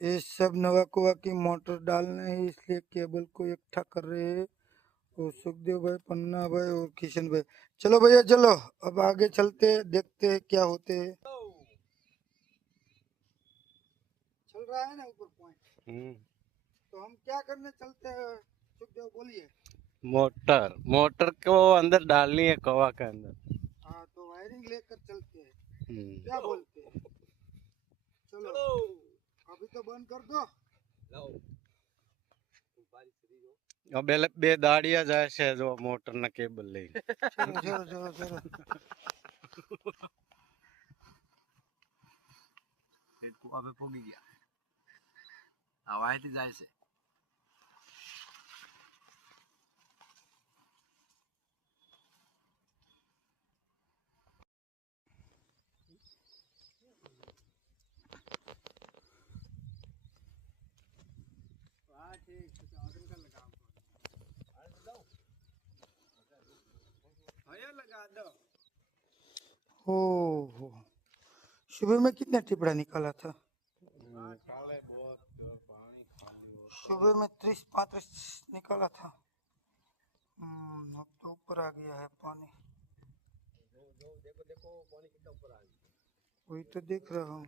ये सब नवाकुआ की मोटर डालना है, इसलिए केबल को इकट्ठा कर रहे हैं। और सुखदेव भाई, पन्ना भाई और किशन भाई, चलो भैया चलो, अब आगे चलते हैं, देखते हैं क्या होते हैं। चल रहा है ना ऊपर पॉइंट। तो हम क्या करने चलते हैं सुखदेव, बोलिए। मोटर मोटर को अंदर डालनी है कवा के अंदर। हाँ, तो वायरिंग लेकर चलते हैं, क्या बोलते हैं? चलो अभी तो बंद कर दो। अब बे दाड़िया जाए છે જો મોટર ના કેબલ લઈ। चलो चलो चलो चलो। હવે પોગી ગયા, હવાથી જાય છે। लगा दो। ओह, सुबह में कितना टिपड़ा निकाला था? सुबह में 30-35 निकाला था। अब तो ऊपर आ गया है पानी। देखो देखो पानी कितना ऊपर आ गया। वही तो देख रहा हूँ।